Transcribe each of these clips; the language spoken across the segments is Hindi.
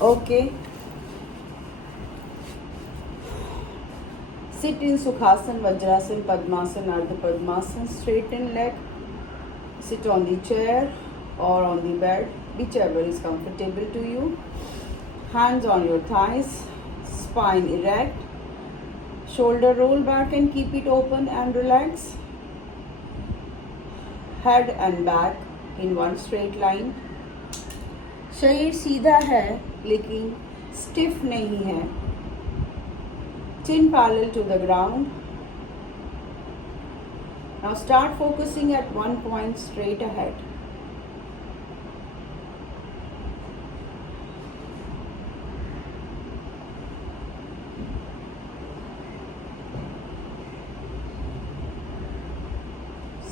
Okay. Sit in Sukhasana, Vajrasan, Padmasan, Ardha Padmasan. Straighten leg. Sit on the chair or on the bed, whichever is comfortable to you. Hands on your thighs. Spine erect. Shoulder roll back and keep it open and relax. Head and back in one straight line. शरीर सीधा है लेकिन स्टिफ नहीं है. Chin parallel to the ground. Now start focusing at one point straight ahead.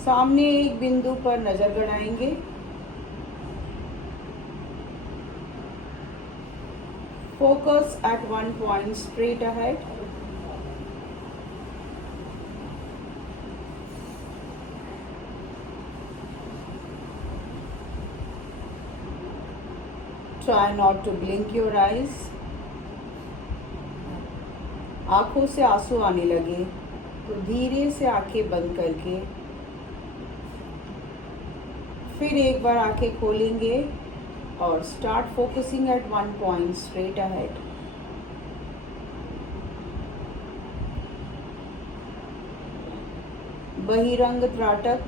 सामने एक बिंदु पर नजर गड़ाएंगे. Focus at one point straight ahead. Try not to blink your eyes. आँखों से आंसू आने लगे तो धीरे से आंखें बंद करके फिर एक बार आंखें खोलेंगे और start focusing at one point straight ahead. बहिरंग त्राटक.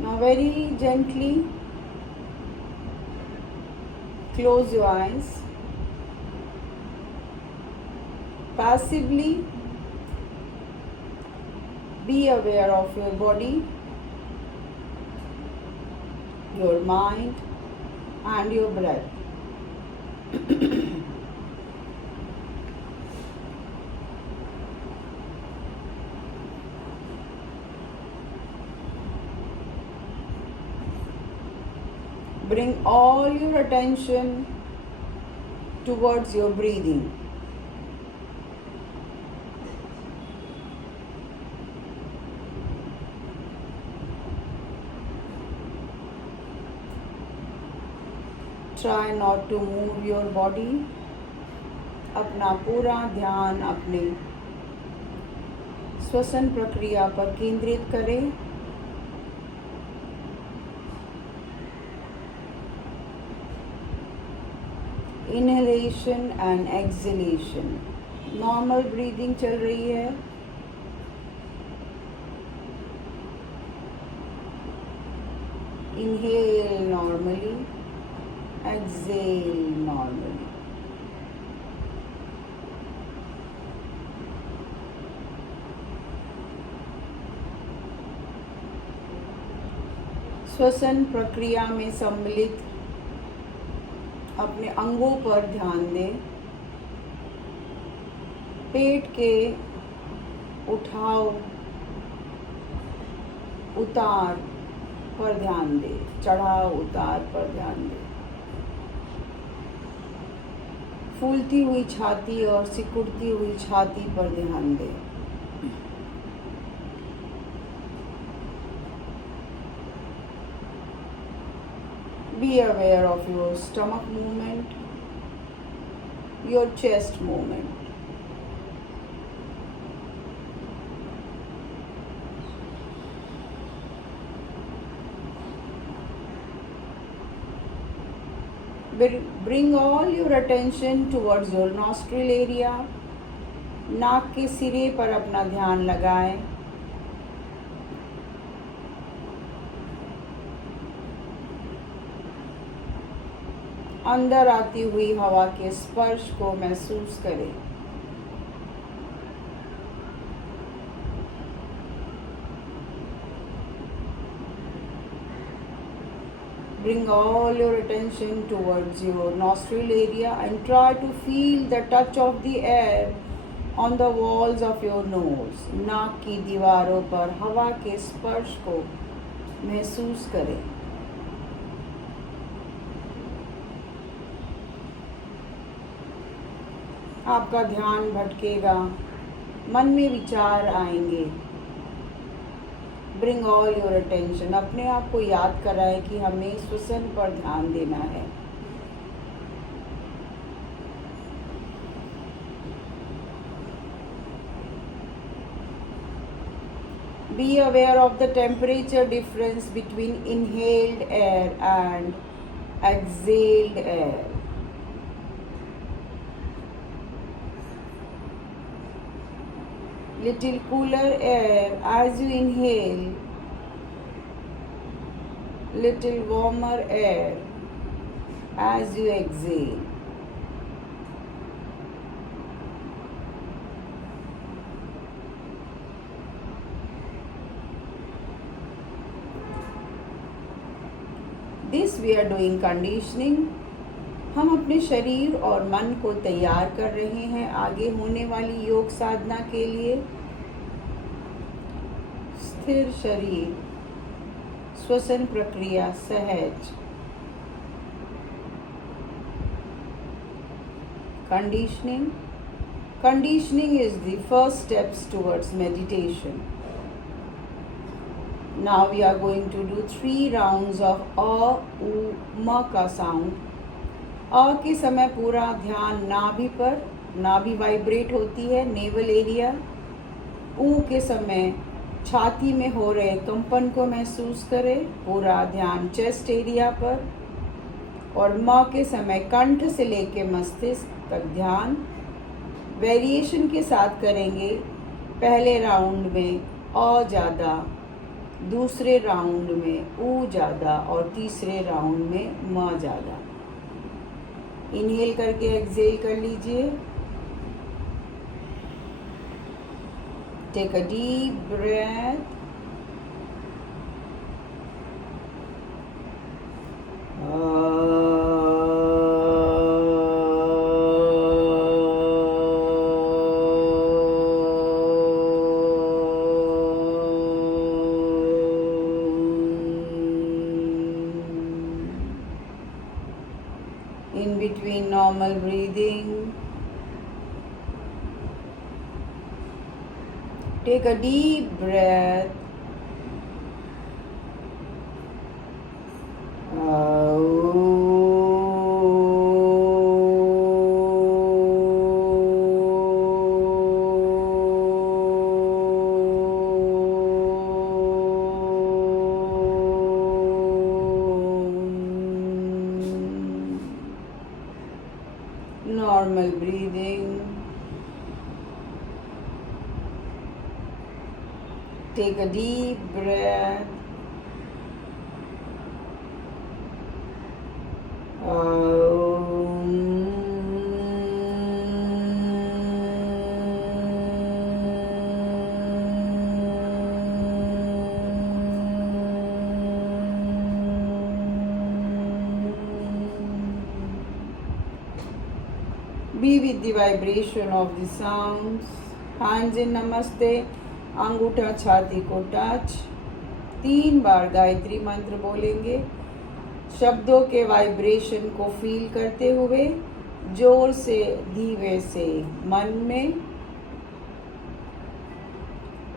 Now very gently close your eyes. Passively be aware of your body, your mind and your breath. Bring all your attention towards your breathing. Try not to move your body. अपना पूरा ध्यान अपने श्वसन प्रक्रिया पर केंद्रित करें. Inhalation and exhalation. Normal breathing चल रही है. Inhale normally, exhale normally. श्वसन प्रक्रिया में सम्मिलित अपने अंगों पर ध्यान दें. पेट के उठाव उतार पर ध्यान दें. चढ़ाव उतार पर ध्यान दें. फूलती हुई छाती और सिकुड़ती हुई छाती पर ध्यान दें. Be aware of your stomach movement, your chest movement. Bring all your attention towards your nostril area. नाक के सिरे पर अपना ध्यान लगाएं. अंदर आती हुई हवा के स्पर्श को महसूस करें. Bring all your attention towards your nostril area and try to feel the touch of the air on the walls of your nose. नाक की दीवारों पर हवा के स्पर्श को महसूस करें. आपका ध्यान भटकेगा, मन में विचार आएंगे। ब्रिंग ऑल योर अटेंशन, अपने आप को याद कराएं कि हमें श्वसन पर ध्यान देना है। Be aware of the temperature difference between inhaled air and exhaled air. Little cooler air as you inhale, little warmer air as you exhale. This we are doing conditioning. हम अपने शरीर और मन को तैयार कर रहे हैं आगे होने वाली योग साधना के लिए। स्थिर शरीर, श्वसन प्रक्रिया सहज। Conditioning is the first steps towards meditation. Now we are going to do 3 rounds of A, U, M का sound. अ के समय पूरा ध्यान नाभि पर, नाभि वाइब्रेट होती है, नेवल एरिया। ऊ के समय छाती में हो रहे कंपन को महसूस करें, पूरा ध्यान चेस्ट एरिया पर। और म के समय कंठ से लेके मस्तिष्क तक ध्यान। वेरिएशन के साथ करेंगे। पहले राउंड में अ ज़्यादा, दूसरे राउंड में ऊ ज़्यादा और तीसरे राउंड में म ज़्यादा। इनहेल करके एक्सहेल कर लीजिए। Take a deep breath. In between normal breathing, take a deep breath. Normal breathing. Take a deep breath. Be with the vibration of the sounds. Hands in Namaste. अंगूठा छाती को टच। 3 बार गायत्री मंत्र बोलेंगे। शब्दों के वाइब्रेशन को फील करते हुए जोर से धीरे से मन में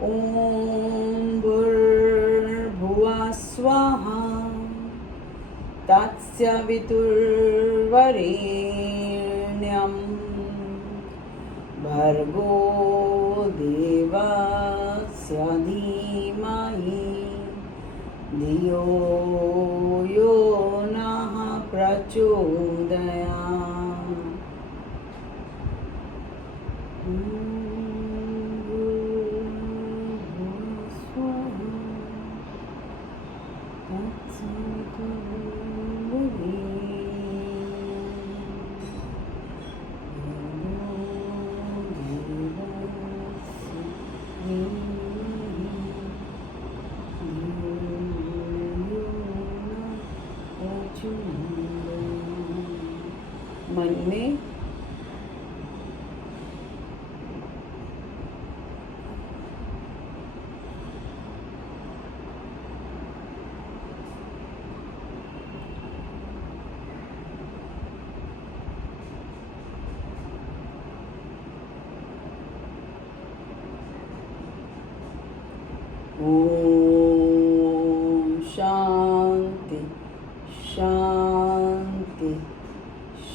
ओम भूर्भुवः स्वाहा तत्सवितुर्वरेण्यं भर्गो देवस्य धीमहि धियो यो नः प्रचोदयात्। मन में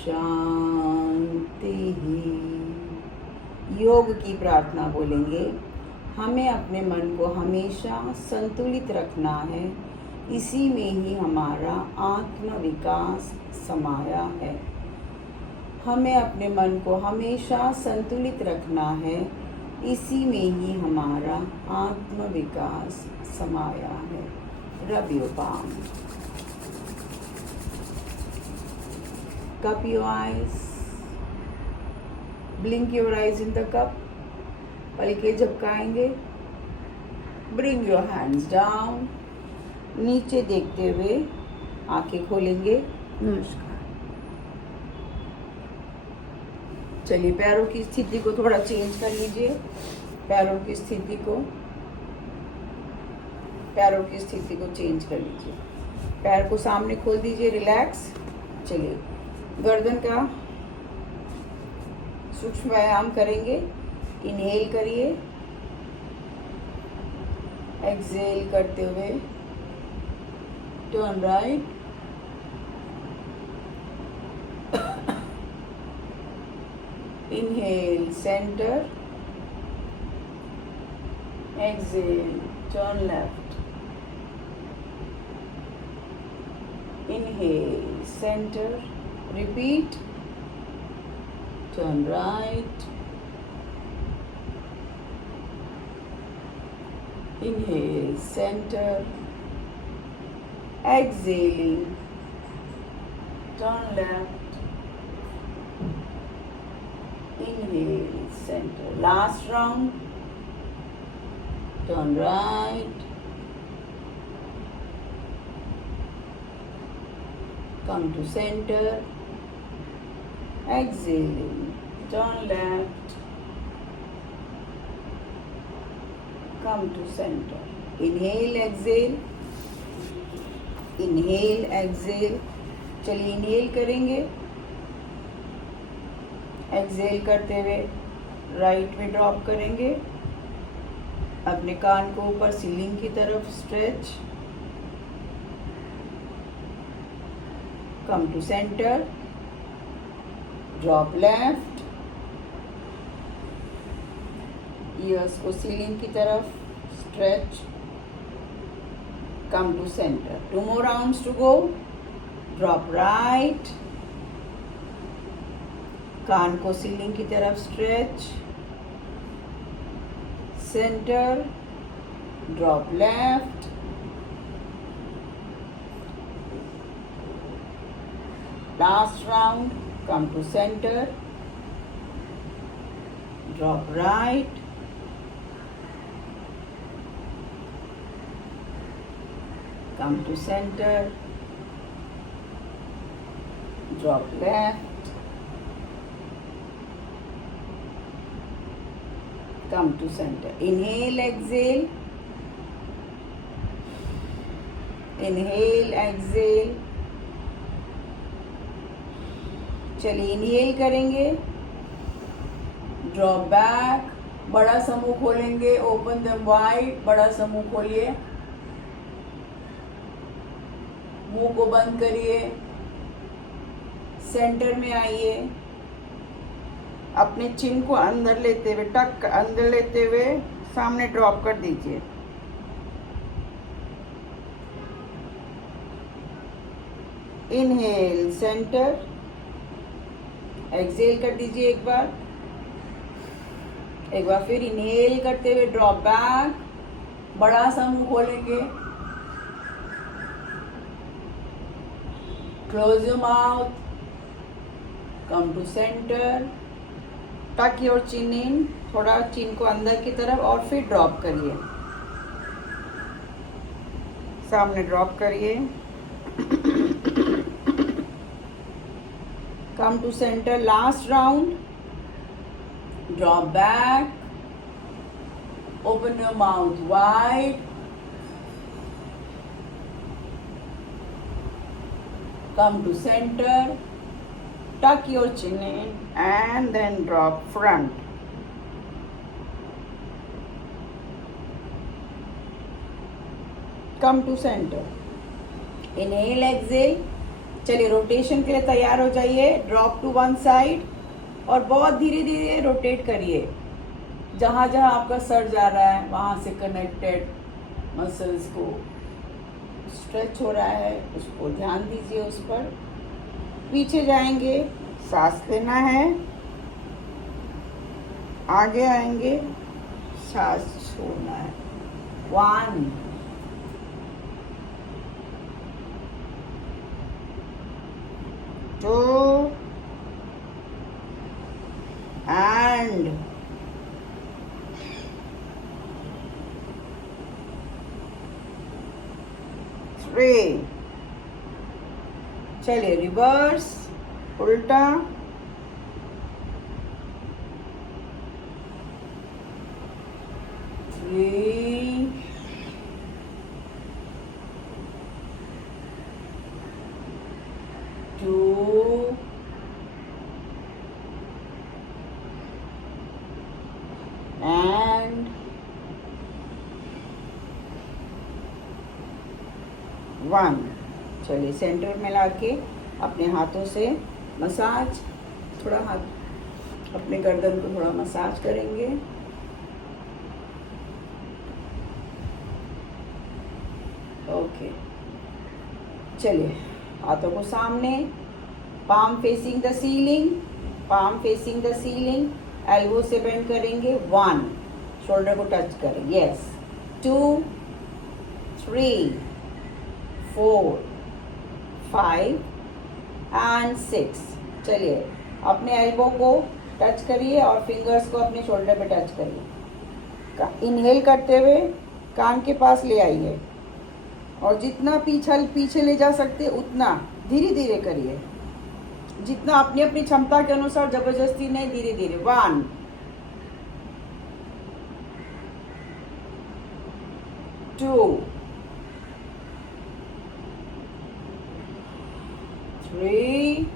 शांति। योग की प्रार्थना बोलेंगे। हमें अपने मन को हमेशा संतुलित रखना है, इसी में ही हमारा आत्म विकास समाया है। हमें अपने मन को हमेशा संतुलित रखना है, इसी में ही हमारा आत्म विकास समाया है। Rub your palm, cup your eyes, blink your eyes in the cup, पलके झपकाएंगे। Bring your hands down, नीचे देखते हुए आंखें खोलेंगे। नमस्कार। चलिए पैरों की स्थिति को थोड़ा चेंज कर लीजिए। पैरों की स्थिति को चेंज कर लीजिए। पैर को सामने खोल दीजिए, रिलैक्स। चलिए गर्दन का सूक्ष्म व्यायाम करेंगे। इनहेल करिए, एक्सहेल करते हुए turn right, inhale center, exhale turn left, inhale center, repeat, turn right, inhale center, exhaling turn left, inhale center, last round, turn right, come to center, exhaling, turn left, come to center, inhale, exhale, inhale, exhale। चलिए इनहेल करेंगे, एक्सहेल करते हुए राइट में ड्रॉप करेंगे। अपने कान को ऊपर सीलिंग की तरफ stretch, come to centre, drop left, ears को सीलिंग की तरफ stretch, come to centre. 2 more rounds to go, drop right, कान को सीलिंग की तरफ stretch, centre, drop left, last round, come to centre, drop right, come to centre, drop left, come to center, inhale, exhale, inhale, exhale। चलिए इनहेल करेंगे, ड्रॉप बैक, बड़ा सा मुंह खोलेंगे, ओपन देम वाइड, बड़ा सा मुंह खोलिए, मुंह को बंद करिए, सेंटर में आइए, अपने चिन को अंदर लेते हुए, टक अंदर लेते हुए सामने ड्रॉप कर दीजिए। इनहेल सेंटर, एक्सहेल कर दीजिए एक बार फिर इनहेल करते हुए ड्रॉप बैक, बड़ा सा मुंह खोलेंगे, close your mouth, come to centre, tuck your chin in, थोड़ा चिन को अंदर की तरफ, और फिर ड्रॉप करिए, सामने ड्रॉप करिए, come to centre, last round, drop back, open your mouth wide, come to center, tuck your chin in and then drop front. Come to center. Inhale, exhale, चलिए रोटेशन के लिए तैयार हो जाइए। ड्रॉप टू वन साइड और बहुत धीरे धीरे रोटेट करिए। जहाँ जहाँ आपका सर जा रहा है वहाँ से कनेक्टेड मसल्स को स्ट्रेच हो रहा है, उसको ध्यान दीजिए उस पर। पीछे जाएंगे, सांस लेना है, आगे आएंगे, सांस छोड़ना है। 1 2 and 3। चलिए रिवर्स, उल्टा, 3 2 and 1। चलिए सेंटर में लाके अपने हाथों से मसाज, थोड़ा हाथ अपने गर्दन को थोड़ा मसाज करेंगे। ओके, चलिए हाथों को सामने, palm facing the ceiling, palm facing the ceiling, elbow से बेंड करेंगे। 1, शोल्डर को टच करें। Yes, 2 3 4 5 and 6। चलिए अपने एल्बो को टच करिए और फिंगर्स को अपने शोल्डर पे टच करिए। इनहेल करते हुए कान के पास ले आइए और जितना पीछे ले जा सकते उतना धीरे धीरे करिए, जितना अपनी अपनी क्षमता के अनुसार, जबरदस्ती नहीं, धीरे धीरे। 1 2 3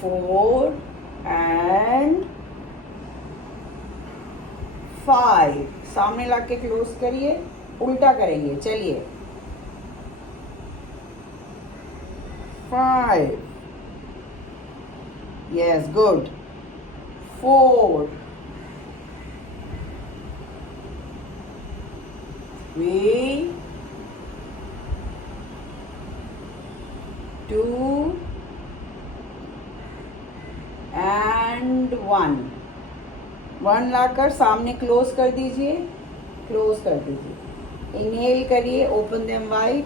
4 and 5। सामने लाके क्लोज करिए, उल्टा करेंगे। चलिए 5, यस, गुड, 4 3 2 and 1। 1 लाकर सामने क्लोज कर दीजिए, क्लोज कर दीजिए। इनहेल करिए, ओपन देम वाइड।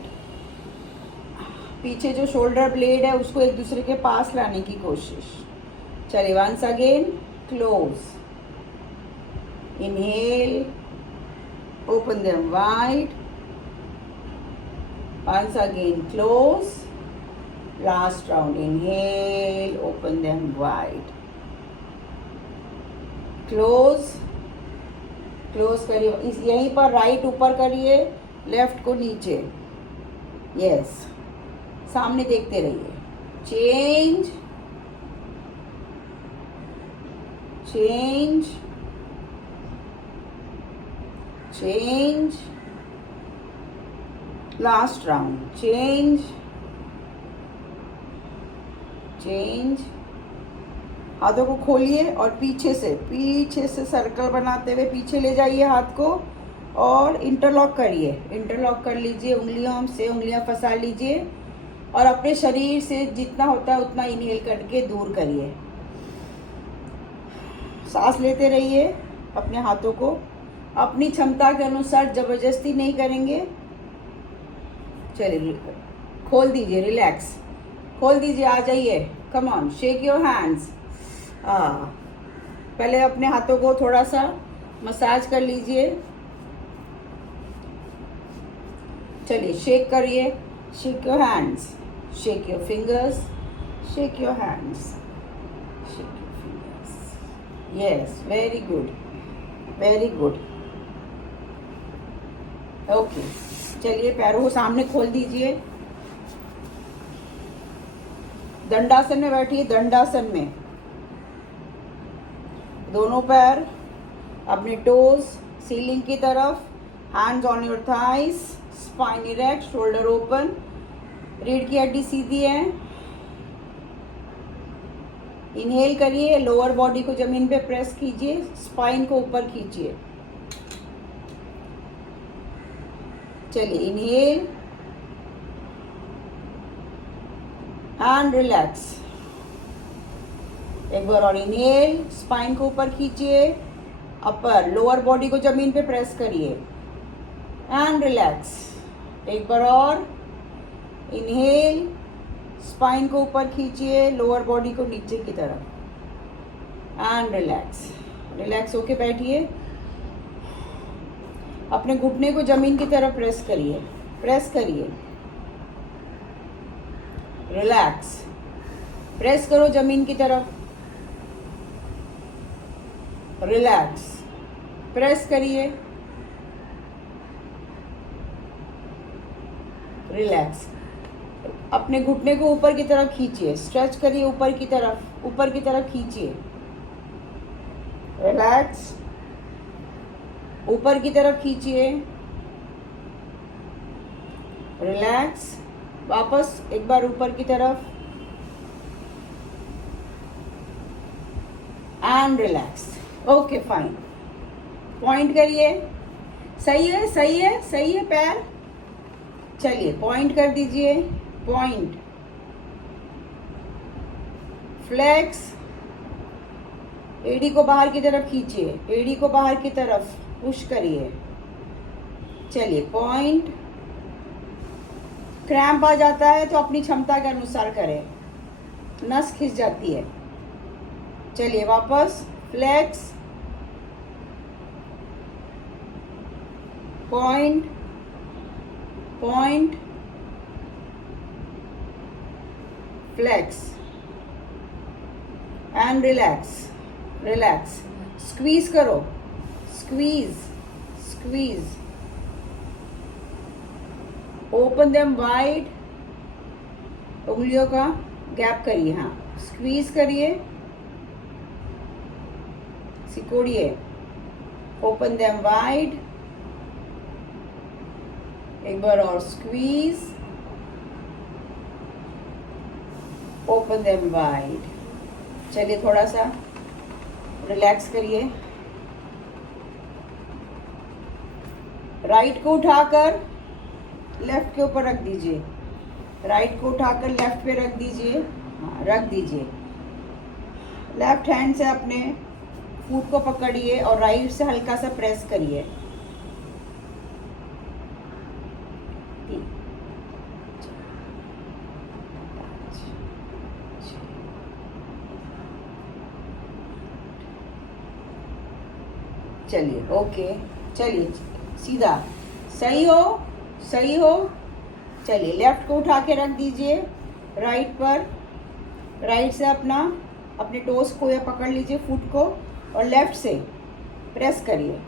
पीछे जो शोल्डर ब्लेड है उसको एक दूसरे के पास लाने की कोशिश। चलिए once again, close, inhale, open them wide, once again close, last round, inhale, open them wide, close, close करिए। इस यहीं पर राइट ऊपर करिए, लेफ्ट को नीचे। यस, सामने देखते रहिए। Change, change, change, last round, change, change. हाथों को खोलिए और पीछे से सर्कल बनाते हुए पीछे ले जाइए हाथ को और इंटरलॉक करिए। इंटरलॉक कर लीजिए, उंगलियों से उंगलियां फंसा लीजिए और अपने शरीर से जितना होता है उतना इनहेल करके दूर करिए। सांस लेते रहिए अपने हाथों को अपनी क्षमता के अनुसार, जबरदस्ती नहीं करेंगे। चलिए खोल दीजिए, रिलैक्स, खोल दीजिए, आ जाइए। Come on, shake your hands. पहले अपने हाथों को थोड़ा सा मसाज कर लीजिए। चलिए शेक करिए, shake your hands, shake your fingers, shake your hands, shake your fingers. Yes, very good, very good. Okay, चलिए पैरों को सामने खोल दीजिए। दंडासन में बैठिए। दंडासन में दोनों पैर अपने टोज सीलिंग की तरफ, hands on your thighs, spine erect, shoulder open, रीढ़ की हड्डी सीधी है। इनहेल करिए, लोअर बॉडी को जमीन पे प्रेस कीजिए, स्पाइन को ऊपर खींचिए। चलिए, इनहेल एंड रिलैक्स। एक बार और इनहेल, स्पाइन को ऊपर खींचिए, अपर लोअर बॉडी को जमीन पे प्रेस करिए एंड रिलैक्स। एक बार और इनहेल, स्पाइन को ऊपर खींचिए, लोअर बॉडी को नीचे की तरफ एंड रिलैक्स। रिलैक्स होके बैठिए। अपने घुटने को जमीन की तरफ प्रेस करिए, प्रेस करिए। रिलैक्स, प्रेस करो जमीन की तरफ। रिलैक्स, प्रेस करिए। रिलैक्स, अपने घुटने को ऊपर की तरफ खींचिए, स्ट्रेच करिए ऊपर की तरफ खींचिए। रिलैक्स, ऊपर की तरफ खींचिए। रिलैक्स, वापस एक बार ऊपर की तरफ and relax. Okay fine. Point करिए। सही है, सही है, सही है पैर। चलिए पॉइंट कर दीजिए। Point, flex. एडी को बाहर की तरफ खींचिए, एडी को बाहर की तरफ पुश करिए। चलिए पॉइंट। क्रैम्प आ जाता है तो अपनी क्षमता के अनुसार करें, नस खिंच जाती है। चलिए वापस, flex, point, point, flex and relax. Relax, squeeze करो, squeeze, squeeze, open them wide. उंगलियों का गैप करिए, हाँ, स्क्वीज करिए, सिकोड़िए। Open them wide. एक बार और स्क्वीज, ओपन देम वाइड। चलिए थोड़ा सा रिलैक्स करिए। राइट को उठाकर लेफ्ट के ऊपर रख दीजिए, राइट को उठाकर लेफ्ट पे रख दीजिए। हाँ, रख दीजिए। लेफ्ट हैंड से अपने फुट को पकड़िए और राइट से हल्का सा प्रेस करिए। चलिए ओके, चलिए सीधा, सही हो, सही हो। चलिए लेफ्ट को उठा के रख दीजिए राइट पर, राइट से अपने टोस को या पकड़ लीजिए फुट को और लेफ्ट से प्रेस करिए।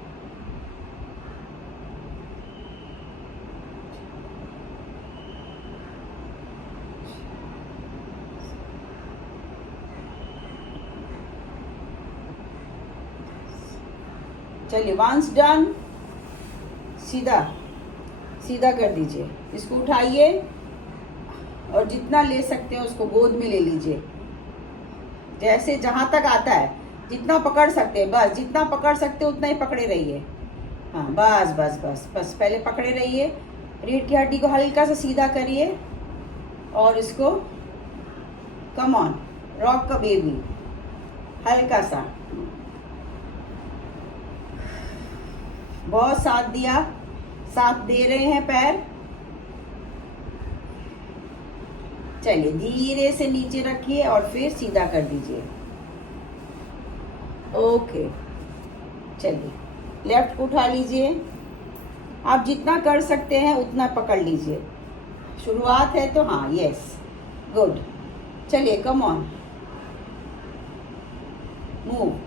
चलिए वंस डन, सीधा सीधा कर दीजिए। इसको उठाइए और जितना ले सकते हैं उसको गोद में ले लीजिए, जैसे जहाँ तक आता है जितना पकड़ सकते हैं, बस जितना पकड़ सकते हैं उतना ही पकड़े रहिए। हाँ बस बस बस बस, पहले पकड़े रहिए। रीढ़ की हड्डी को हल्का सा सीधा करिए और इसको कम ऑन, रॉक का बेबी, हल्का सा। बहुत साथ दिया, साथ दे रहे हैं पैर। चलिए धीरे से नीचे रखिए और फिर सीधा कर दीजिए। ओके, चलिए लेफ्ट को उठा लीजिए। आप जितना कर सकते हैं उतना पकड़ लीजिए, शुरुआत है तो। हाँ यस, गुड। चलिए कम ऑन, मूव।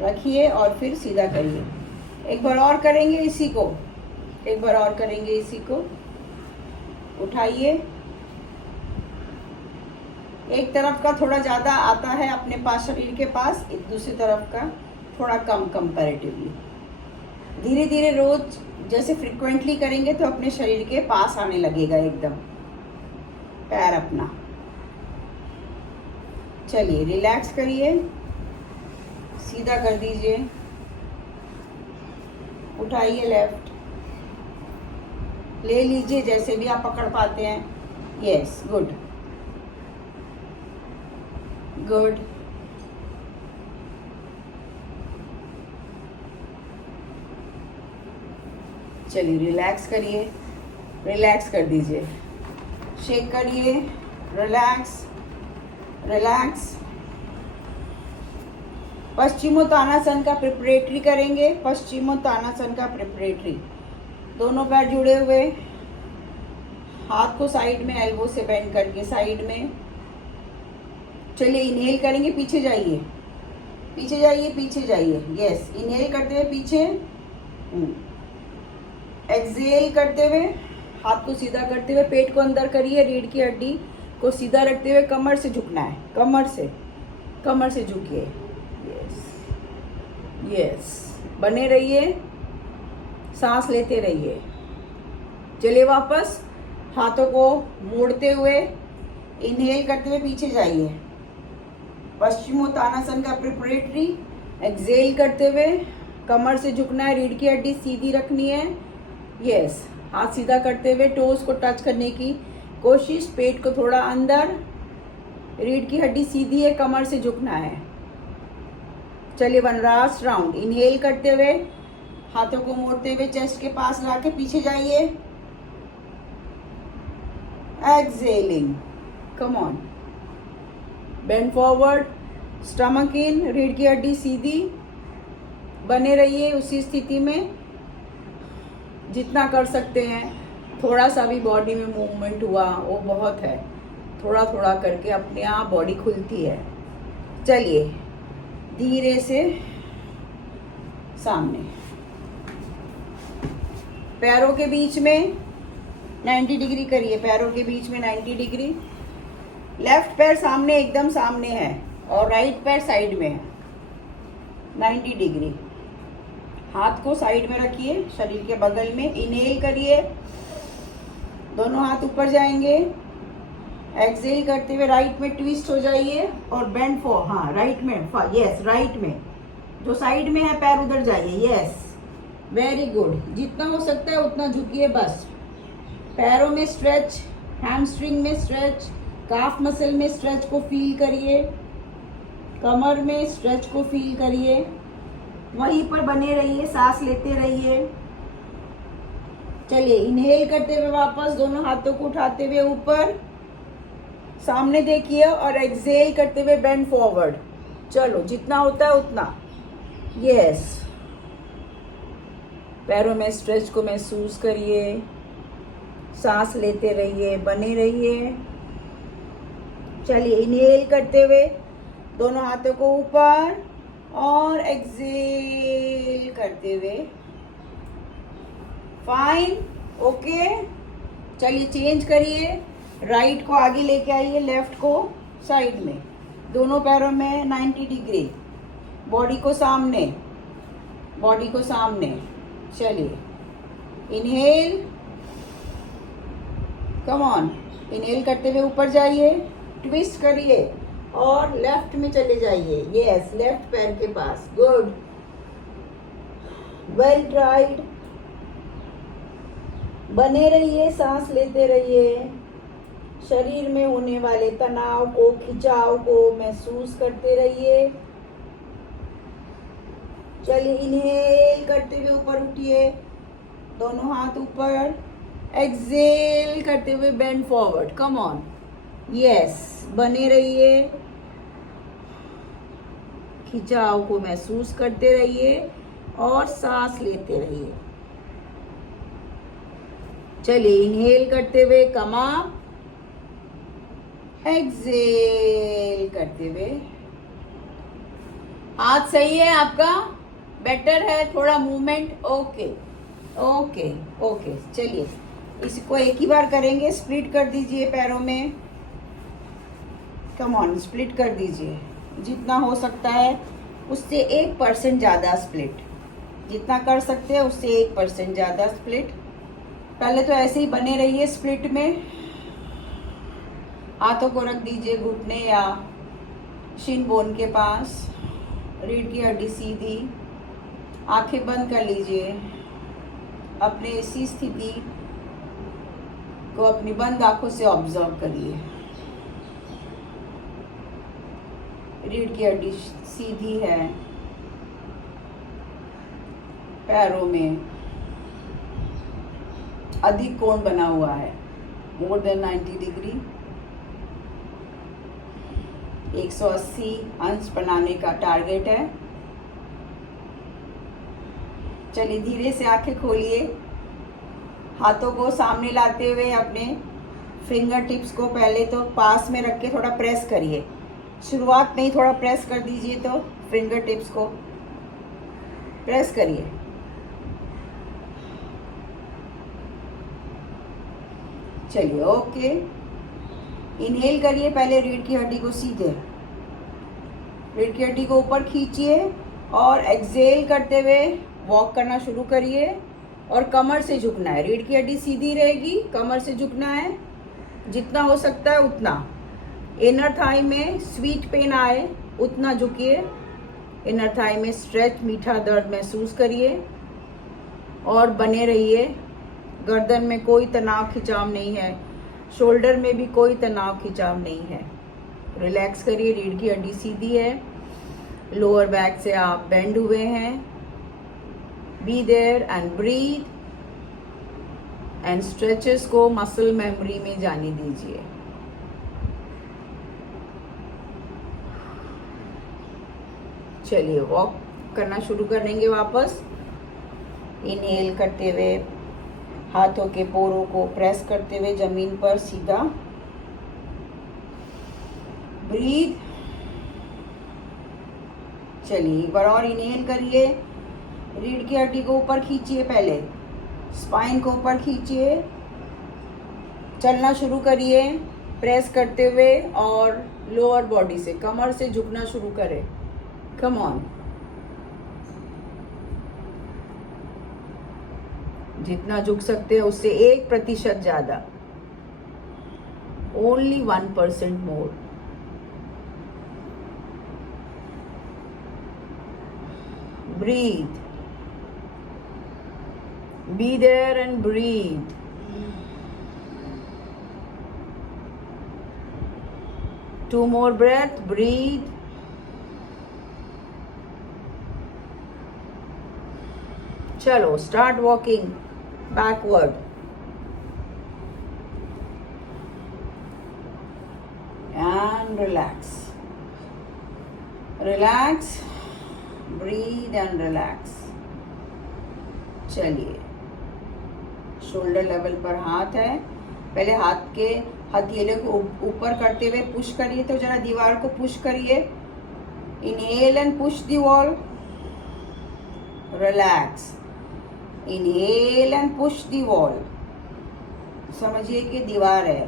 रखिए और फिर सीधा करिए। एक बार और करेंगे इसी को, एक बार और करेंगे इसी को। उठाइए, एक तरफ का थोड़ा ज़्यादा आता है अपने पास, शरीर के पास, एक दूसरी तरफ का थोड़ा कम कंपैरेटिवली। धीरे धीरे रोज जैसे फ्रिक्वेंटली करेंगे तो अपने शरीर के पास आने लगेगा एकदम पैर अपना। चलिए रिलैक्स करिए, सीधा कर दीजिए, उठाइए लेफ्ट, ले लीजिए जैसे भी आप पकड़ पाते हैं। Yes, good good. चलिए रिलैक्स करिए, रिलैक्स कर दीजिए, शेक करिए, रिलैक्स रिलैक्स। पश्चिमोत्तानासन का प्रिपरेटरी करेंगे, पश्चिमोत्तानासन का प्रिपरेटरी। दोनों पैर जुड़े हुए, हाथ को साइड में एल्बो से बेंड करके साइड में। चलिए इनहेल करेंगे, पीछे जाइए, पीछे जाइए, पीछे जाइए। यस, इनहेल करते हुए पीछे, एक्सहेल करते हुए हाथ को सीधा करते हुए पेट को अंदर करिए, रीढ़ की हड्डी को सीधा रखते हुए कमर से झुकना है, कमर से झुकिए। यस यस, बने रहिए, सांस लेते रहिए। चलिए वापस हाथों को मोड़ते हुए इनहेल करते हुए पीछे जाइए, पश्चिमोत्तानासन का प्रिपरेटरी। एक्सहेल करते हुए कमर से झुकना है, रीढ़ की हड्डी सीधी रखनी है। यस, हाथ सीधा करते हुए टोज को टच करने की कोशिश, पेट को थोड़ा अंदर, रीढ़ की हड्डी सीधी है, कमर से झुकना है। चलिए वन लास्ट राउंड, इनहेल करते हुए हाथों को मोड़ते हुए चेस्ट के पास लाके पीछे जाइए। Exhaling, come on, bend forward, stomach इन, रीढ़ की हड्डी सीधी, बने रहिए उसी स्थिति में जितना कर सकते हैं। थोड़ा सा भी बॉडी में मूवमेंट हुआ वो बहुत है, थोड़ा थोड़ा करके अपने आप बॉडी खुलती है। चलिए धीरे से सामने, पैरों के बीच में 90 डिग्री करिए, पैरों के बीच में 90 डिग्री। लेफ्ट पैर सामने, एकदम सामने है, और राइट पैर साइड में है, 90 डिग्री। हाथ को साइड में रखिए, शरीर के बगल में। इनहेल करिए, दोनों हाथ ऊपर जाएंगे। एक्सहेल करते हुए राइट में ट्विस्ट हो जाइए और बेंड फॉर, हाँ राइट में, यस राइट में, जो साइड में है पैर उधर जाइए। Yes, very good. जितना हो सकता है उतना झुकिए बस। पैरों में स्ट्रेच, हैमस्ट्रिंग में स्ट्रेच, काफ मसल में स्ट्रेच को फील करिए, कमर में स्ट्रेच को फील करिए। वहीं पर बने रहिए, सांस लेते रहिए। चलिए इनहेल करते हुए वापस दोनों हाथों को उठाते हुए ऊपर सामने देखिए, और एक्सहेल करते हुए बेंड फॉरवर्ड। चलो जितना होता है उतना। यस, पैरों में स्ट्रेच को महसूस करिए, सांस लेते रहिए, बने रहिए। चलिए इनहेल करते हुए दोनों हाथों को ऊपर और एक्सहेल करते हुए। Fine, okay. चलिए चेंज करिए, राइट को आगे लेके आइए, लेफ्ट को साइड में, दोनों पैरों में 90 डिग्री, बॉडी को सामने, बॉडी को सामने। चलिए इनहेल, कम ऑन, इनहेल करते हुए ऊपर जाइए, ट्विस्ट करिए और लेफ्ट में चले जाइए। यस, लेफ्ट पैर के पास, गुड, वेल ट्राइड। बने रहिए, सांस लेते रहिए, शरीर में होने वाले तनाव को, खिंचाव को महसूस करते रहिए। चलिए इनहेल करते हुए ऊपर उठिए, दोनों हाथ ऊपर। एक्सहेल करते हुए bend forward, come on. Yes, बने रहिए, खिंचाव को महसूस करते रहिए और सांस लेते रहिए। चलिए इनहेल करते हुए कम अप, एक्सहेल करते हुए। हाथ सही है आपका, बेटर है, थोड़ा मूवमेंट। Okay okay okay. चलिए इसको एक ही बार करेंगे, स्प्लिट कर दीजिए पैरों में, कम ऑन, स्प्लिट कर दीजिए जितना हो सकता है उससे 1% ज़्यादा स्प्लिट, जितना कर सकते हैं उससे 1% ज़्यादा स्प्लिट। पहले तो ऐसे ही बने रहिए स्प्लिट में। हाथों को रख दीजिए घुटने या शिन बोन के पास, रीढ़ की हड्डी सीधी, आंखें बंद कर लीजिए। अपने इसी स्थिति को अपनी बंद आंखों से ऑब्जर्व करिए। रीढ़ की हड्डी सीधी है, पैरों में अधिक कोण बना हुआ है, मोर देन 90 डिग्री, 180 अंश बनाने का टारगेट है। चलिए धीरे से आंखें खोलिए। हाथों को सामने लाते हुए अपने फिंगर टिप्स को पहले तो पास में रख के थोड़ा प्रेस करिए। शुरुआत में ही थोड़ा प्रेस कर दीजिए, तो फिंगर टिप्स को प्रेस करिए। चलिए ओके। इनहेल करिए पहले, रीढ़ की हड्डी को सीधे, रीढ़ की हड्डी को ऊपर खींचिए और एक्सहेल करते हुए वॉक करना शुरू करिए। और कमर से झुकना है, रीढ़ की हड्डी सीधी रहेगी, कमर से झुकना है जितना हो सकता है उतना। इनर थाई में स्वीट पेन आए उतना झुकिए। इनर थाई में स्ट्रेच, मीठा दर्द महसूस करिए और बने रहिए। गर्दन में कोई तनाव खिंचाव नहीं है, शोल्डर में भी कोई तनाव खिंचाव नहीं है। रिलैक्स करिए, रीढ़ की हड्डी सीधी है, लोअर बैक से आप बेंड हुए हैं। Be there and breathe and stretches को मसल मेमोरी में जाने दीजिए। चलिए वॉक करना शुरू करेंगे वापस। इनहेल करते हुए हाथों के पोरों को प्रेस करते हुए जमीन पर सीधा। ब्रीथ। चलिए एक बार और इनहेल करिए, रीढ़ की हड्डी को ऊपर खींचिए, पहले स्पाइन को ऊपर खींचिए, चलना शुरू करिए प्रेस करते हुए और लोअर बॉडी से, कमर से झुकना शुरू करें। कम ऑन, जितना झुक सकते हैं उससे 1% ज्यादा, only 1% more. Breathe, be there and breathe. Two more breath, breathe. चलो start walking backward and relax. Relax, breathe and relax. चलिए शोल्डर लेवल पर हाथ है, पहले हाथ के हथेली को ऊपर करते हुए पुश करिए, तो जरा दीवार को पुश करिए। Inhale and push the wall, relax. Inhale and push the wall, समझिए कि दीवार है।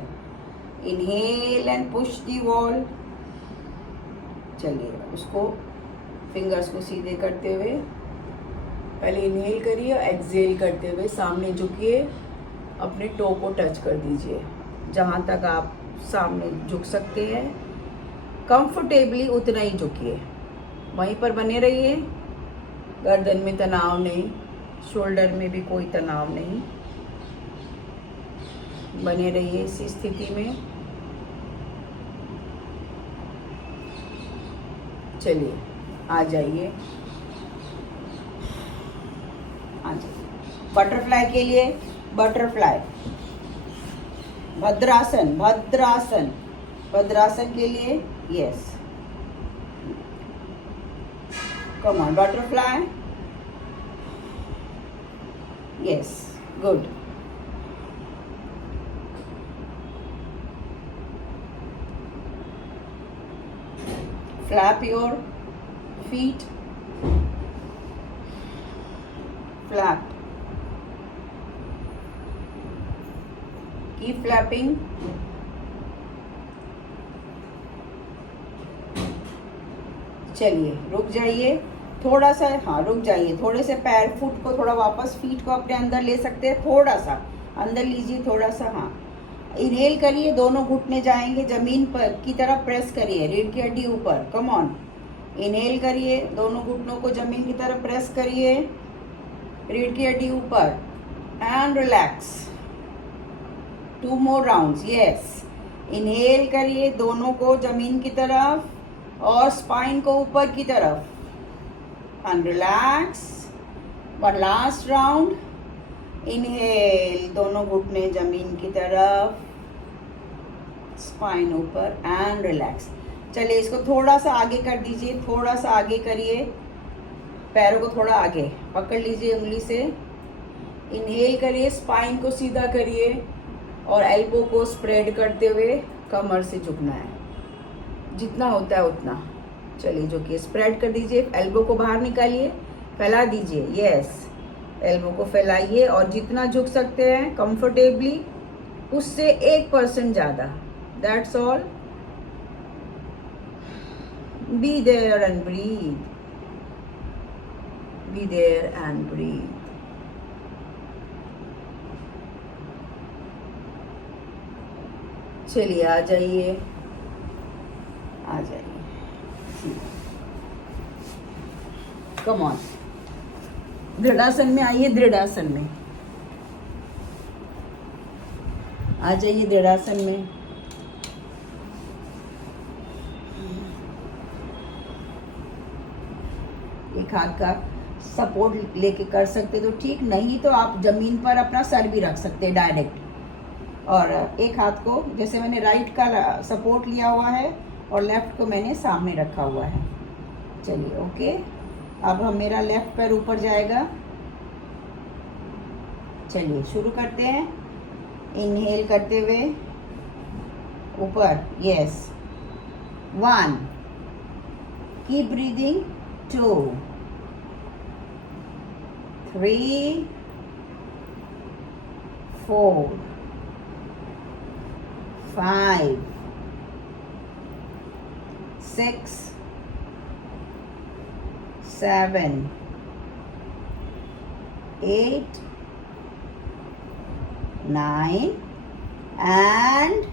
Inhale and push the wall. चलिए उसको फिंगर्स को सीधे करते हुए पहले इनहेल करिए, एक्सहेल करते हुए सामने झुकिए, अपने टो को टच कर दीजिए जहाँ तक आप सामने झुक सकते हैं। कंफर्टेबली उतना ही झुकिए, वहीं पर बने रहिए। गर्दन में तनाव नहीं, शोल्डर में भी कोई तनाव नहीं, बने रहिए इसी स्थिति में। चलिए आ जाइए, आ जाइए बटरफ्लाई के लिए। बटरफ्लाई, भद्रासन, भद्रासन, भद्रासन के लिए yes. Come on, butterfly, yes, good. Flap your feet, flap, keep flapping. चलिए रुक जाइए थोड़ा सा, हाँ रुक जाइए, थोड़े से पैर फुट को थोड़ा वापस, फीट को अपने अंदर ले सकते हैं, थोड़ा सा अंदर लीजिए, थोड़ा सा, हाँ। इनहेल करिए, दोनों घुटने जाएंगे जमीन पर की तरफ, प्रेस करिए रीढ़ की हड्डी ऊपर, कम ऑन। इनहेल करिए, दोनों घुटनों को जमीन की तरफ प्रेस करिए, रीढ़ की हड्डी ऊपर, and relax. 2 more rounds, yes. Inhale करिए, दोनों को जमीन की तरफ और स्पाइन को ऊपर की तरफ, and relax. One last round. Inhale, दोनों घुटने जमीन की तरफ, स्पाइन ऊपर, एंड रिलैक्स। चलिए इसको थोड़ा सा आगे कर दीजिए, थोड़ा सा आगे करिए, पैरों को थोड़ा आगे पकड़ लीजिए उंगली से। इनहेल करिए, स्पाइन को सीधा करिए और एल्बो को स्प्रेड करते हुए कमर से झुकना है, जितना होता है उतना। चलिए जो कि स्प्रेड कर दीजिए, एल्बो को बाहर निकालिए, फैला दीजिए, यस। एल्बो को फैलाइए और जितना झुक सकते हैं कंफर्टेबली, उससे 1% ज़्यादा, that's all. Be there and breathe, be there and breathe. चलिए आ जाइए, आ जाइए, कम ऑन। दृढ़ासन में आइए, दृढ़ासन में आ जाइए, दृढ़ासन में। एक हाथ का सपोर्ट लेके कर सकते तो ठीक, नहीं तो आप जमीन पर अपना सर भी रख सकते हैं डायरेक्ट। और एक हाथ को, जैसे मैंने राइट का सपोर्ट लिया हुआ है और लेफ्ट को मैंने सामने रखा हुआ है। चलिए ओके, अब हम, मेरा लेफ्ट पैर ऊपर जाएगा। चलिए शुरू करते हैं। इनहेल करते हुए ऊपर, yes, 1, keep breathing, 2, 3, 4, 5, 6, 7, 8, 9 and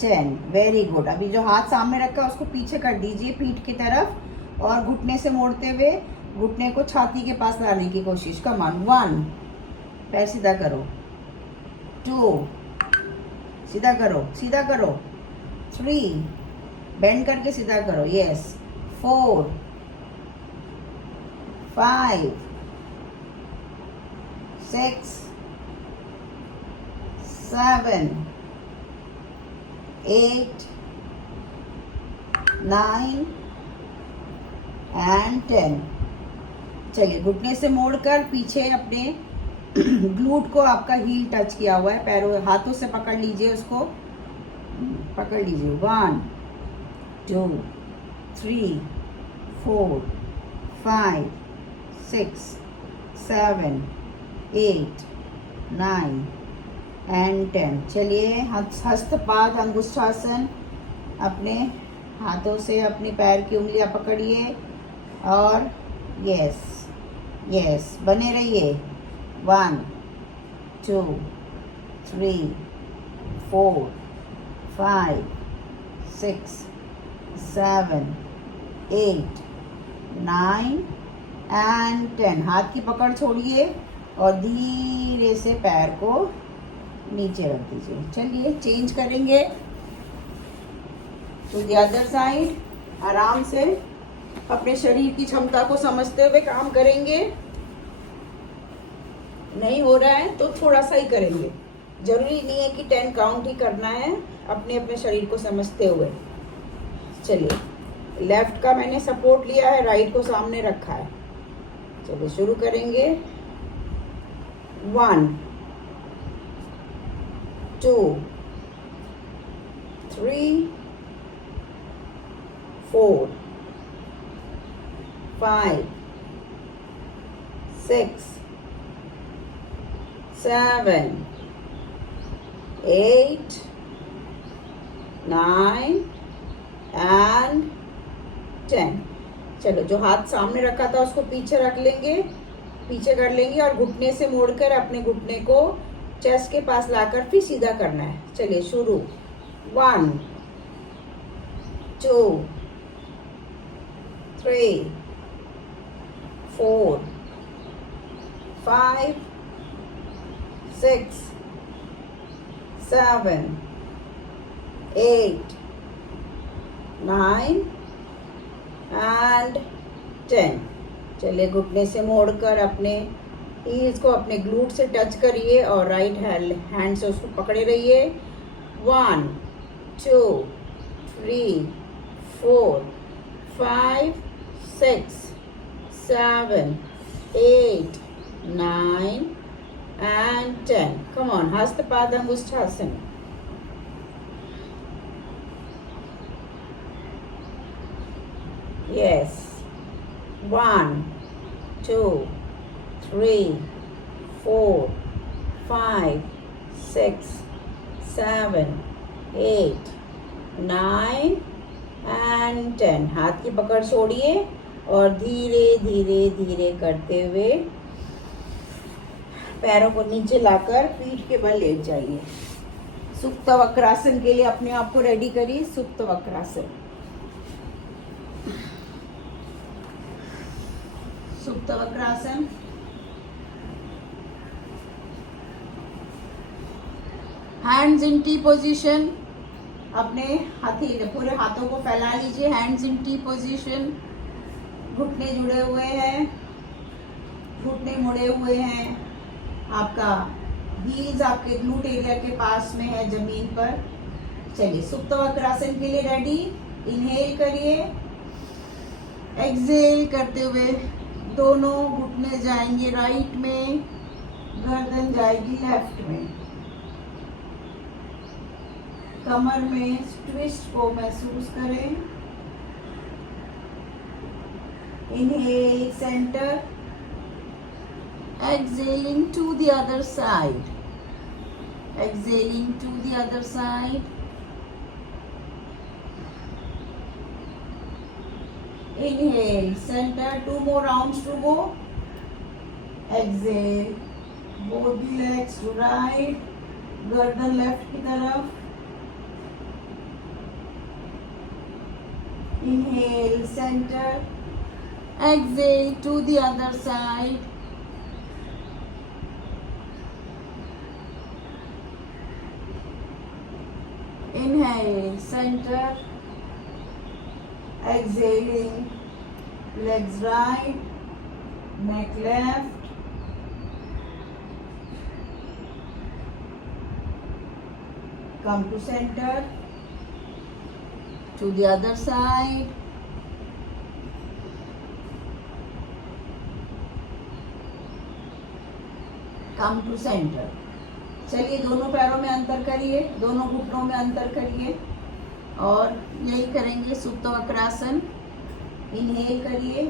10। Very good. अभी जो हाथ सामने रखा है उसको पीछे कर दीजिए पीठ की तरफ और घुटने से मोड़ते हुए घुटने को छाती के पास लाने की कोशिश। Come on. 1, पैर सीधा करो। 2, सीधा करो, सीधा करो। 3, बेंड करके सीधा करो, यस। 4, 5, 6, 7, 8, 9 एंड 10। चलिए घुटने से मोड़कर पीछे अपने ग्लूट को, आपका हील टच किया हुआ है, पैरों हाथों से पकड़ लीजिए, उसको पकड़ लीजिए। 1, 2, 3, 4, 5, 6, 7, 8, 9 एंड 10। चलिए हस्तपाद अंगुष्ठासन, अपने हाथों से अपने पैर की उंगलियां पकड़िए और यस यस बने रहिए। 1, 2, 3, 4, 5, 6, 7, 8, 9 एंड 10। हाथ की पकड़ छोड़िए और धीरे से पैर को नीचे रख दीजिए। चलिए चेंज करेंगे टू द अदर साइड। आराम से अपने शरीर की क्षमता को समझते हुए काम करेंगे। नहीं हो रहा है तो थोड़ा सा ही करेंगे, जरूरी नहीं है कि 10 काउंट ही करना है, अपने अपने शरीर को समझते हुए। चलिए लेफ्ट का मैंने सपोर्ट लिया है, राइट को सामने रखा है। चलिए शुरू करेंगे। 1, 2, 3, 4, 5, 6, 7, 8, 9 and 10। चलो, जो हाथ सामने रखा था उसको पीछे रख लेंगे, पीछे कर लेंगे और घुटने से मोड़कर अपने घुटने को चेस्ट के पास लाकर फिर सीधा करना है। चलिए शुरू। 1 2 3 4 5 6 7 8 9 एंड 10। चलिए, घुटने से मोड़कर अपने हील्स को अपने ग्लूट से टच करिए और राइट हैंड से उसको पकड़े रहिए। 1 2 3 4 5 6 7 8 9 and 10. Come on, Hastapadamushasana. Yes. 1 2 3 4 5 6 7 8 9 and 10. हाथ की पकड़ छोड़िए और धीरे धीरे धीरे करते हुए पैरों को नीचे लाकर पीठ के बल लेट जाइए। सुप्त वक्रासन के लिए अपने आप को रेडी करिए। सुप्त वक्रासन, सुप्त Vakrasana. Hands in T position. अपने पूरे हाथों को फैला लीजिए। Hands in T position. घुटने जुड़े हुए हैं, घुटने मुड़े हुए हैं। आपका हील्स आपके ग्लूट एरिया के पास में है, जमीन पर। चलिए, सुप्त वक्रासन के लिए रेडी। इनहेल करिए, एक्सहेल करते हुए दोनों घुटने जाएंगे राइट में, गर्दन जाएगी लेफ्ट में। कमर में ट्विस्ट को महसूस करें। Inhale centre, exhaling to the other side, exhaling to the other side. Inhale center, 2 more rounds to go. Exhale, both the legs to right, गर्दन लेफ्ट की तरफ। Inhale center, exhale to the other side. Inhale center, exhaling, legs right, neck left. Come to center, to the other side. Come to center. चलिए, दोनों पैरों में अंतर करिए, दोनों घुटनों में अंतर करिए और यही करेंगे सुप्त वक्रासन। इनहेल करिए।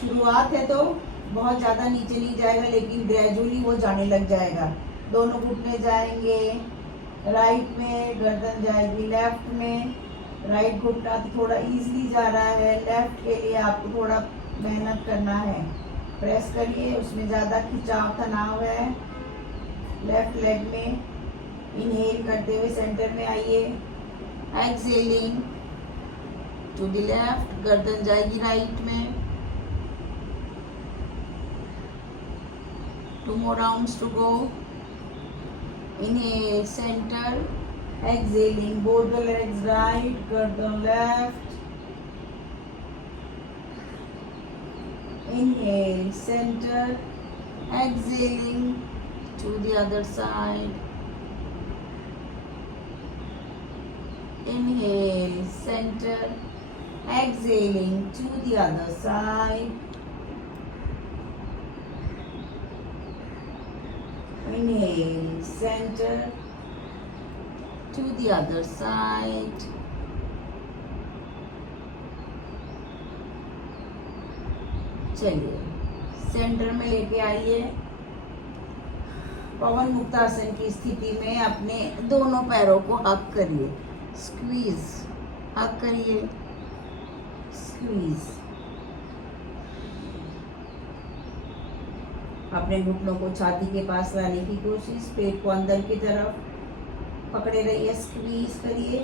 शुरुआत है तो बहुत ज़्यादा नीचे नहीं जाएगा, लेकिन ग्रेजुअली वो जाने लग जाएगा। दोनों घुटने जाएंगे राइट में, गर्दन जाएगी लेफ्ट में। राइट घुटना थोड़ा इजीली जा रहा है, लेफ्ट के लिए आपको थोड़ा मेहनत करना है। प्रेस करिए, उसमें ज़्यादा खिंचाव तनाव है लेफ्ट लेग में। इनहेल करते हुए सेंटर में आइए, एक्सहेलिंग टू द लेफ्ट, गर्दन जाएगी राइट में। 2 more rounds to go. Inhale center, exhaling both the legs right, garden left. Inhale center, exhaling to the other side. Inhale center, exhaling to the other side. Inhale center to the other side. चलिए, सेंटर में लेके आइए। पवन मुक्तासन की स्थिति में अपने दोनों पैरों को हक करिए, स्क्वीज, हक करिए। स्क्वीज। अपने घुटनों को छाती के पास लाने की कोशिश, पेट को अंदर की तरफ पकड़े रहिए, स्क्वीज करिए।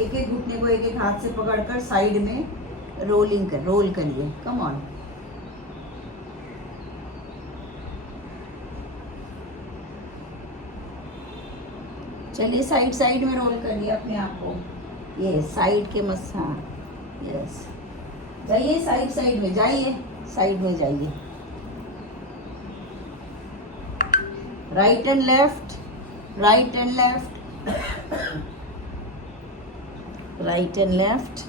एक एक घुटने को एक एक हाथ से पकड़कर साइड में रोल करिए। Come on. चलिए साइड में रोल करिए अपने आप को। ये साइड के मसा, यस। जाइए साइड में जाइए, साइड में जाइए। Right and left, right and left, right and left,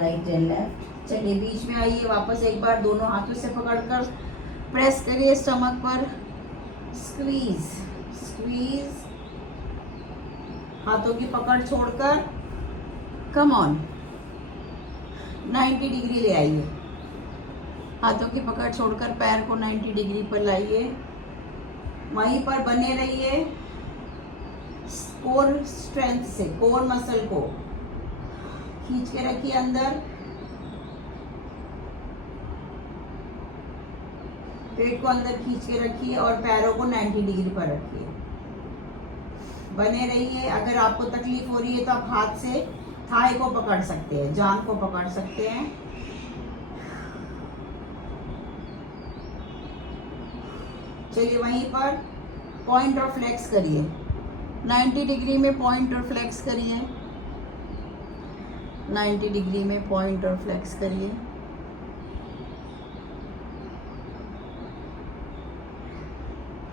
right and left. चलिए बीच में आइए, वापस एक बार दोनों हाथों से पकड़कर प्रेस करिए स्टमक पर, स्क्वीज स्क्वीज। हाथों की पकड़ छोड़कर कम ऑन 90 डिग्री ले आइए। हाथों की पकड़ छोड़कर पैर को 90 डिग्री पर लाइए, वहीं पर बने रहिए। कोर स्ट्रेंथ से कोर मसल को खींच के रखिए अंदर, पेट को अंदर खींच के रखिए और पैरों को 90 डिग्री पर रखिए। बने रहिए। अगर आपको तकलीफ हो रही है तो आप हाथ से थाई को पकड़ सकते हैं, जांघ को पकड़ सकते हैं। चलिए वहीं पर पॉइंट और फ्लेक्स करिए, 90 डिग्री में पॉइंट और फ्लेक्स करिए, 90 डिग्री में पॉइंट और फ्लेक्स करिए।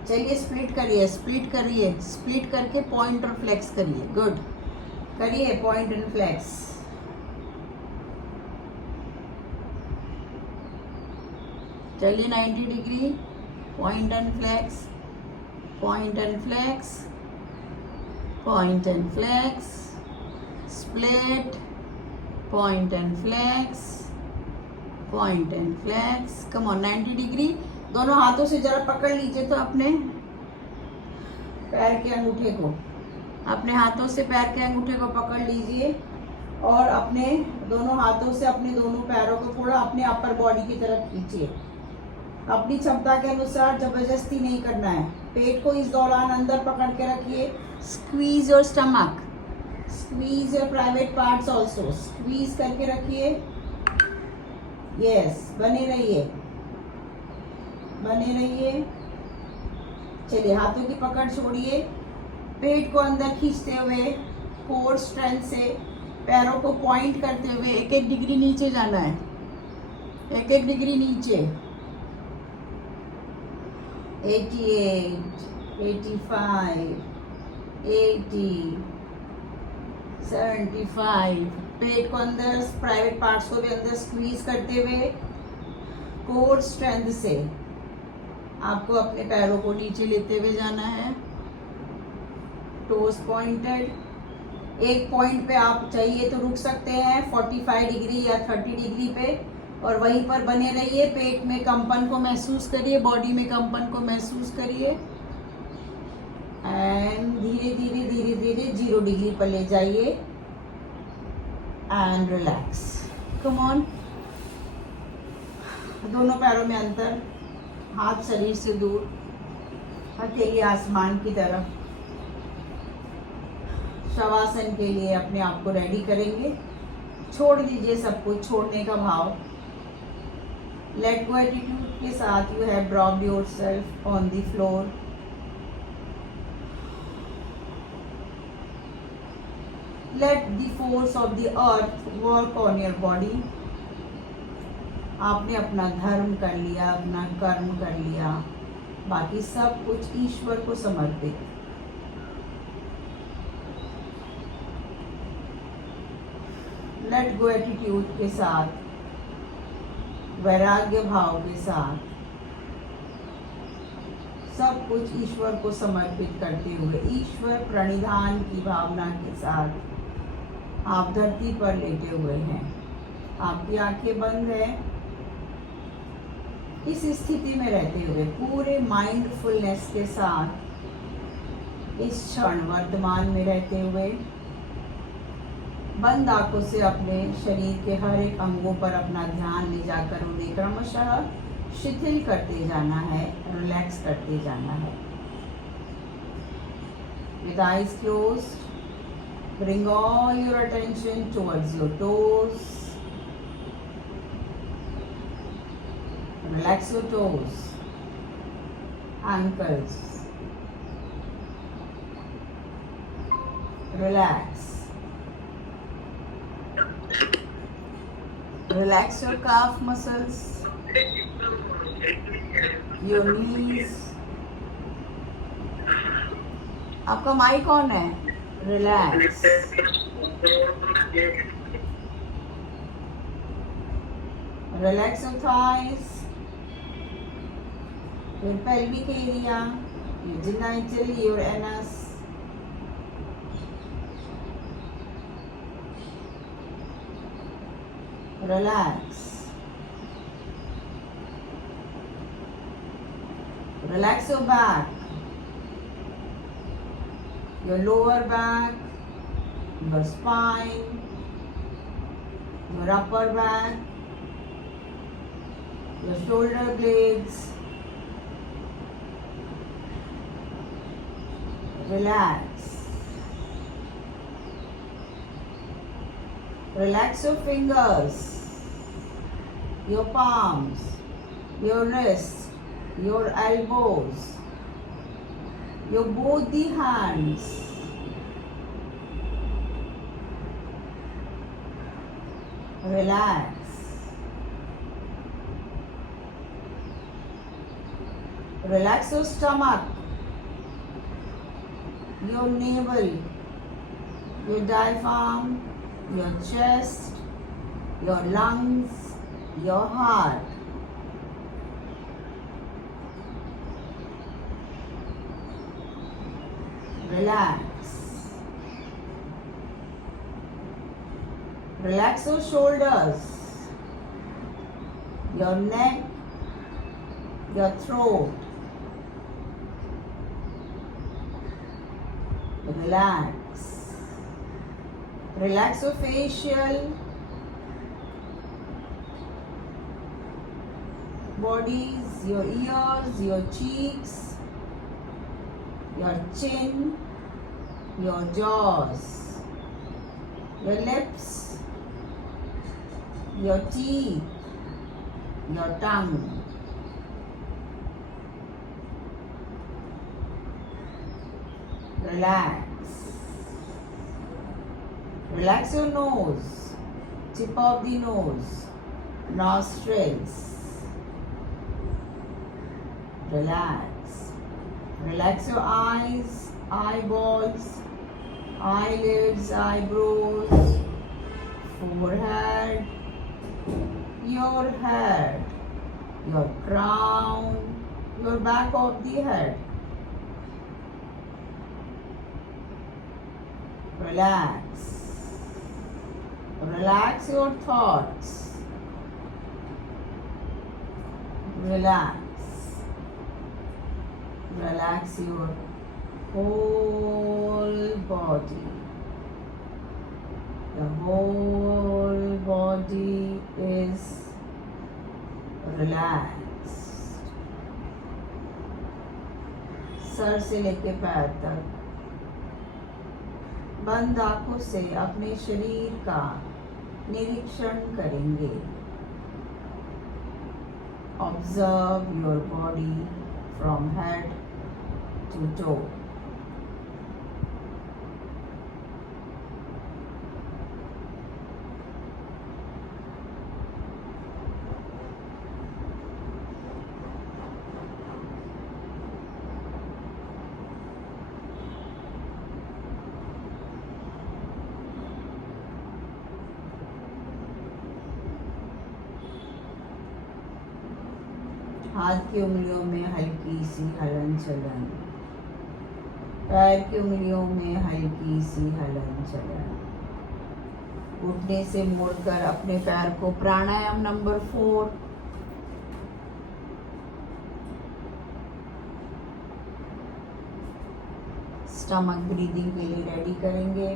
चलिए स्प्लिट करिए, स्प्लिट करिए, स्प्लिट करके पॉइंट और फ्लेक्स करिए। गुड, करिए पॉइंट एंड फ्लेक्स। चलिए 90 degree, point and flex, point and flex, point and flex, split, point and flex, point and flex. Come on 90 degree. दोनों हाथों से जरा पकड़ लीजिए तो अपने पैर के अंगूठे को, अपने हाथों से पैर के अंगूठे को पकड़ लीजिए और अपने दोनों हाथों से अपने दोनों पैरों को थोड़ा अपने अपर बॉडी की तरफ खींचिए। अपनी क्षमता के अनुसार, जबरदस्ती नहीं करना है। पेट को इस दौरान अंदर पकड़ के रखिए। Squeeze your stomach, squeeze your private parts also, squeeze करके रखिए। यस, बने रहिए, बने रहिए। चलिए हाथों की पकड़ छोड़िए, पेट को अंदर खींचते हुए कोर स्ट्रेंथ से पैरों को पॉइंट करते हुए 1-1 डिग्री नीचे जाना है, 1-1 डिग्री नीचे। 88, 85, 80, 75। पेट को अंदर, प्राइवेट पार्ट्स को भी अंदर स्क्वीज करते हुए कोर स्ट्रेंथ से आपको अपने पैरों को नीचे लेते हुए जाना है। Toast pointed. एक पॉइंट पे आप चाहिए तो रुक सकते हैं 45 डिग्री या 30 डिग्री पे, और वहीं पर बने रहिए। पेट में कंपन को महसूस करिए, बॉडी में कंपन को महसूस करिए एंड धीरे धीरे धीरे धीरे 0 डिग्री पर ले जाइए एंड रिलैक्स। Come on. दोनों पैरों में अंतर, हाथ शरीर से दूर, हथेली आसमान की तरफ। शवासन के लिए अपने आप को रेडी करेंगे। छोड़ दीजिए सब कुछ, छोड़ने का भाव। लेट गो एटीट्यूड के साथ you have dropped yourself on the floor. Let the force of the earth work on your body. आपने अपना धर्म कर लिया, अपना कर्म कर लिया, बाकी सब कुछ ईश्वर को समर्पित। लेट गो एटीट्यूड के साथ, वैराग्य भाव के साथ, सब कुछ ईश्वर को समर्पित करते हुए, ईश्वर प्रणिधान की भावना के साथ आप धरती पर लेटे हुए हैं। आपकी आंखें बंद है। इस स्थिति में रहते हुए पूरे माइंडफुलनेस के साथ इस क्षण वर्तमान में रहते हुए बंद आंखों से अपने शरीर के हर एक अंगों पर अपना ध्यान ले जाकर उन्हें क्रमशः शिथिल करते जाना है, रिलैक्स करते जाना है। With eyes closed, bring all your attention towards your toes. Relax your toes, ankles. Relax. Relax your calf muscles, your knees. आपका माइक ऑन है. Relax. Relax your thighs, your pelvic area, your genital, your anus. Relax. Relax your back, your lower back, your spine, your upper back, your shoulder blades. Relax. Relax your fingers, your palms, your wrists, your elbows, your both the hands. Relax. Relax your stomach, your navel, your diaphragm, your chest, your lungs, your heart. Relax. Relax your shoulders, your neck, your throat. Relax. Relax your facial bodies, your ears, your cheeks, your chin, your jaws, your lips, your teeth, your tongue. Relax. Relax your nose, tip of the nose, nostrils. Relax. Relax your eyes, eyeballs, eyelids, eyebrows, forehead, your head, your crown, your back of the head. Relax. Relax your thoughts. Relax. Relax your whole body. The whole body is relaxed. Sir से लेके पैर तक बंद आंखों से अपने शरीर का निरीक्षण करेंगे. Observe your body from head to toe. हाथ की उंगलियों में हल्की सी हलन चलन, पैर की उंगलियों में हल्की सी हलन चलन. घुटने से मोड़कर अपने पैर को प्राणायाम नंबर 4 स्टमक ब्रीदिंग के लिए रेडी करेंगे.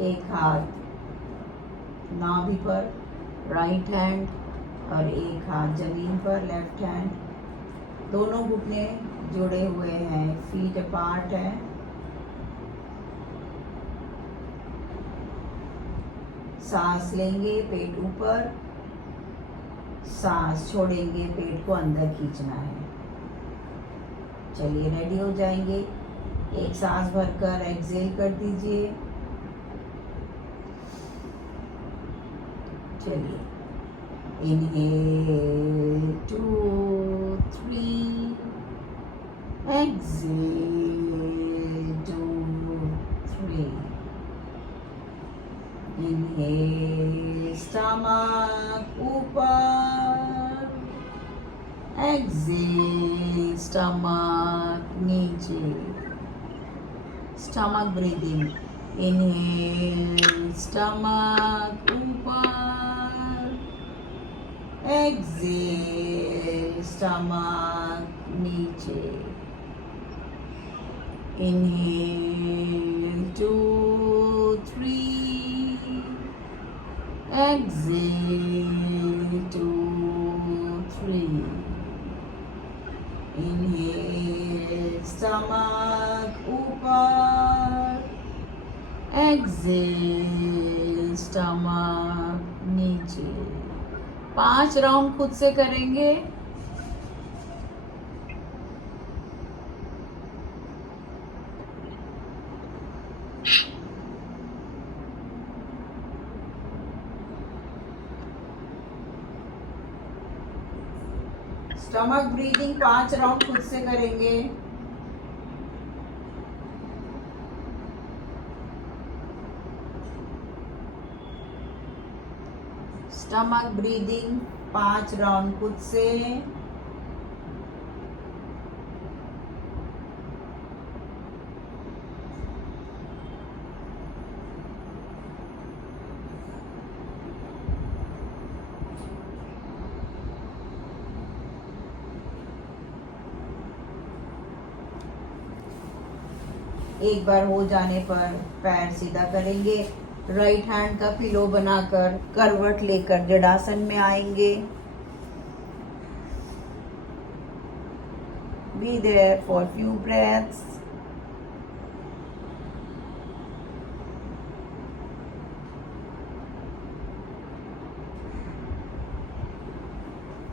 एक हाथ नाभि पर, राइट हैंड, और एक हाथ जमीन पर, लेफ्ट हैंड। दोनों घुटने जुड़े हुए हैं, फीट अपार्ट है। सांस लेंगे, पेट ऊपर, सांस छोड़ेंगे, पेट को अंदर खींचना है। चलिए रेडी हो जाएंगे। एक सांस भरकर एक्सहेल कर दीजिए। चलिए, इनहेल 2 3, एक्सहेल 2 3। इनहेल स्टमक ऊपर, एक्सहेल स्टमक नीचे। स्टमक ब्रीदिंग, इनहेल स्टमक ऊपर, एक्सहेल स्टमक नीचे। Inhale 2 3, exhale 2 3। Inhale stomach ऊपर, exhale stomach नीचे। 5 राउंड खुद से करेंगे। स्टमक ब्रीदिंग 5 राउंड खुद से करेंगे। स्टमक ब्रीदिंग 5 राउंड खुद से। एक बार हो जाने पर पैर सीधा करेंगे, राइट हैंड का पिलो बनाकर करवट लेकर जड़ासन में आएंगे। Be there for few breaths.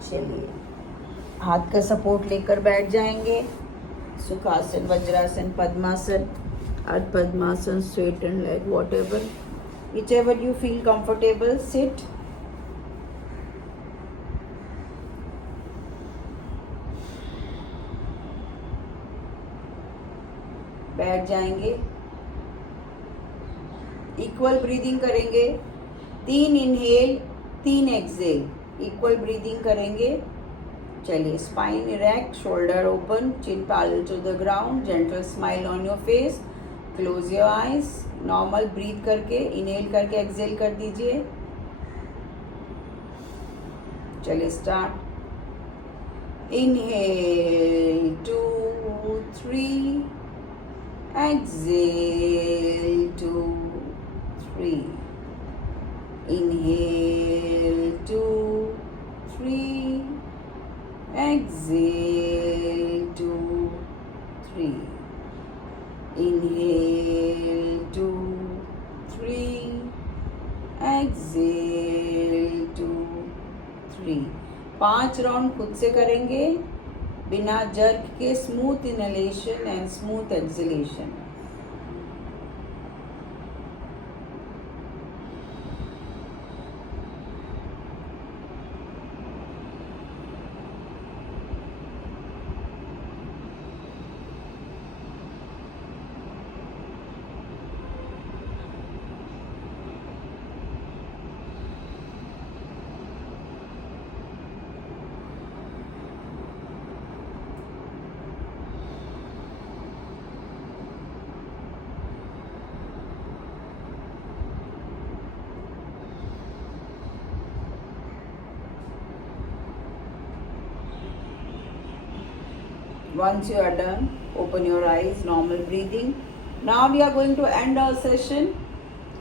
चलिए, हाथ का सपोर्ट लेकर बैठ जाएंगे। सुखासन, वज्रासन, पद्मासन, अर्ध पद्मासन, straighten leg, whatever, whichever you feel comfortable, sit. बैठ जाएंगे। इक्वल ब्रीदिंग करेंगे। 3 इनहेल 3 एक्सहेल, इक्वल ब्रीदिंग करेंगे। चलिए, spine erect, shoulder open, chin parallel to the ground, gentle smile on your face, close your eyes. Normal breathe करके इनहेल करके एक्सहेल कर दीजिए। चलिए start. Inhale 2 3, exhale 2 3। Inhale 2 3, exhale 2 3। Inhale 2 3, exhale 2 3। 5 round खुद से करेंगे बिना जर्क के। Smooth inhalation and smooth exhalation. Once you are done, open your eyes, normal breathing. Now we are going to end our session.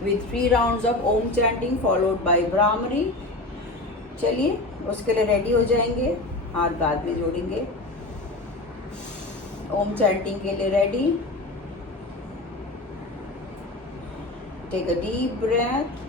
with 3 rounds of Om chanting followed by Brahmari. चलिए उसके लिए रेडी हो जाएंगे, हाथ बाद में जोड़ेंगे. ओम चैंटिंग के लिए ready. Take a deep breath.